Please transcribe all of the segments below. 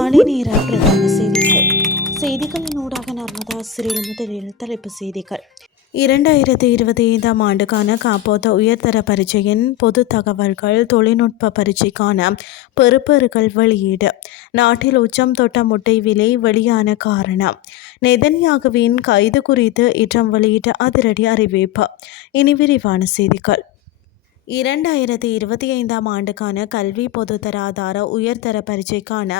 காலை நேர பிரதான செய்திகளின் ஊடாக நர்மதா சிறில் முதலில் தலைப்பு செய்திகள். 2025 ஆண்டுக்கான காப்போத உயர்தர பரீட்சையின் பொது தகவல்கள் தொழில்நுட்ப பரீட்சைக்கான பெறுபேறுகள் வெளியீடு. நாட்டில் உச்சம் தொட்ட முட்டை விலை வெளியான காரணம். நெதன்யாகுவின் கைது குறித்து இன்றம் வெளியிட்ட அதிரடி அறிவிப்பு. இனி விரிவான செய்திகள். 2025 ஆண்டுக்கான கல்வி பொதுத்தராதார உயர்தர பரீட்சைக்கான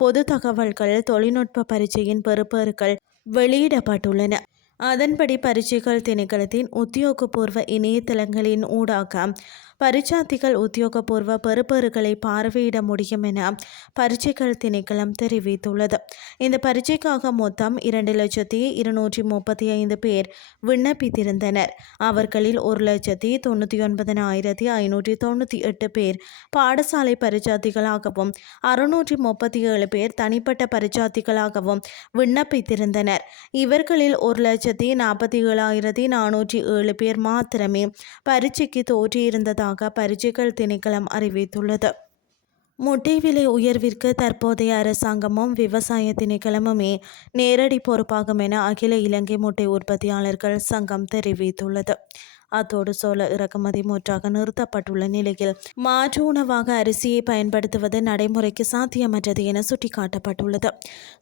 பொது தகவல்கள் தொழில்நுட்ப பரீட்சையின் பெறுபேறுகள் வெளியிடப்பட்டுள்ளன. அதன்படி பரீட்சைகள் திணைக்களத்தின் உத்தியோகபூர்வ இணையதளங்களின் ஊடாக பரீட்சார்த்திகள் உத்தியோகபூர்வ பெறுபேறுகளை பார்வையிட முடியும் என பரீட்சைகள் திணைக்களம் தெரிவித்துள்ளது. இந்த பரீட்சைக்காக மொத்தம் 2,235,000 பேர் விண்ணப்பித்திருந்தனர். அவர்களில் 1,99,598 பேர் பாடசாலை பரீட்சார்த்திகளாகவும் 637 பேர் தனிப்பட்ட பரீட்சார்த்திகளாகவும் விண்ணப்பித்திருந்தனர். இவர்களில் 1,47,407 பேர் மாத்திரமே பரீட்சைக்கு தோற்றியிருந்ததாக பரீட்சைகள் திணைக்களம் அறிவித்துள்ளது. முட்டை விலை உயர்விற்கு தற்போதைய அரசாங்கமும் விவசாய திணைக்களமுமே நேரடி பொறுப்பாகும் என அகில இலங்கை முட்டை உற்பத்தியாளர்கள் சங்கம் தெரிவித்துள்ளது. அத்தோடு சோள இறக்குமதி முற்றாக நிறுத்தப்பட்டுள்ள நிலையில் மாற்று உணவாக அரிசியை பயன்படுத்துவது நடைமுறைக்கு சாத்தியமற்றது என சுட்டிக்காட்டப்பட்டுள்ளது.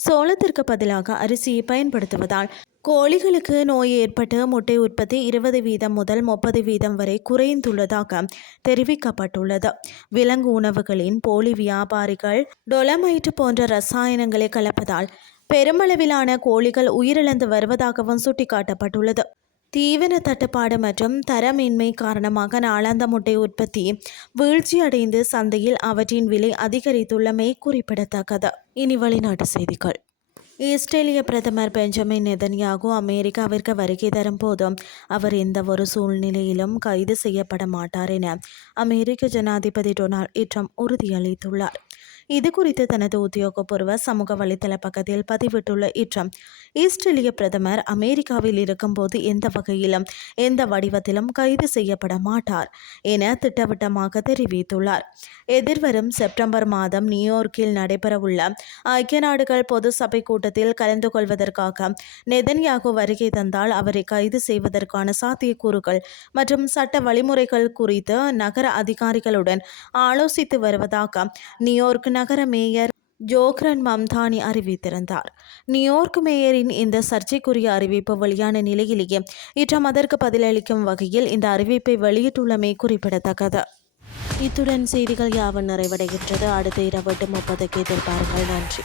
சோளத்திற்கு பதிலாக அரிசியை பயன்படுத்துவதால் கோழிகளுக்கு நோய் ஏற்பட்டு முட்டை உற்பத்தி 20% முதல் 30% வரை குறைந்துள்ளதாக தெரிவிக்கப்பட்டுள்ளது. விலங்கு உணவுகளின் போலி வியாபாரிகள் டொலமைட் போன்ற ரசாயனங்களை கலப்பதால் பெருமளவிலான கோழிகள் உயிரிழந்து வருவதாகவும் சுட்டிக்காட்டப்பட்டுள்ளது. தீவன தட்டுப்பாடு மற்றும் தரமின்மை காரணமாக நாளாந்த முட்டை உற்பத்தி வீழ்ச்சியடைந்து சந்தையில் அவற்றின் விலை அதிகரித்துள்ளமை குறிப்பிடத்தக்கது. இனி வெளிநாட்டு செய்திகள். இஸ்ரேலிய பிரதமர் பெஞ்சமின் நெதன்யாகு அமெரிக்காவிற்கு வருகை தரும் போதும் அவர் எந்த ஒரு சூழ்நிலையிலும் கைது செய்யப்பட மாட்டார் என அமெரிக்க ஜனாதிபதி டொனால்ட் ட்ரம்ப் உறுதியளித்துள்ளார். இது குறித்து தனது உத்தியோகபூர்வ சமூக வலைதள பக்கத்தில் பதிவிட்டுள்ள ட்ரம்ப், இஸ்ரேலிய பிரதமர் அமெரிக்காவில் இருக்கும்போது எந்த வகையிலும் எந்த வடிவத்திலும் கைது செய்யப்பட மாட்டார் என திட்டவட்டமாக தெரிவித்துள்ளார். எதிர்வரும் செப்டம்பர் மாதம் நியூயார்க்கில் நடைபெறவுள்ள ஐக்கிய நாடுகள் பொது சபை கூட்டத்தில் கலந்து கொள்வதற்காக நெதன்யாகு வருகை தந்தால் அவரை கைது செய்வதற்கான சாத்தியக்கூறுகள் மற்றும் சட்ட வழிமுறைகள் குறித்து நகர அதிகாரிகளுடன் ஆலோசித்து வருவதாக நியூயார்க் நகர மேயர் ஜோக்ரன் மம்தானி அறிவித்திருந்தார். நியூயார்க் மேயரின் இந்த சர்ச்சைக்குரிய அறிவிப்பு வெளியான நிலையிலேயே ட்ரம்ப் அதற்கு பதிலளிக்கும் வகையில் இந்த அறிவிப்பை வெளியிட்டுள்ளமை குறிப்பிடத்தக்கது. இத்துடன் செய்திகள் யாவும் நிறைவடைகின்றது. அடுத்த இரவு 8:30 எதிர்பாருங்கள். நன்றி.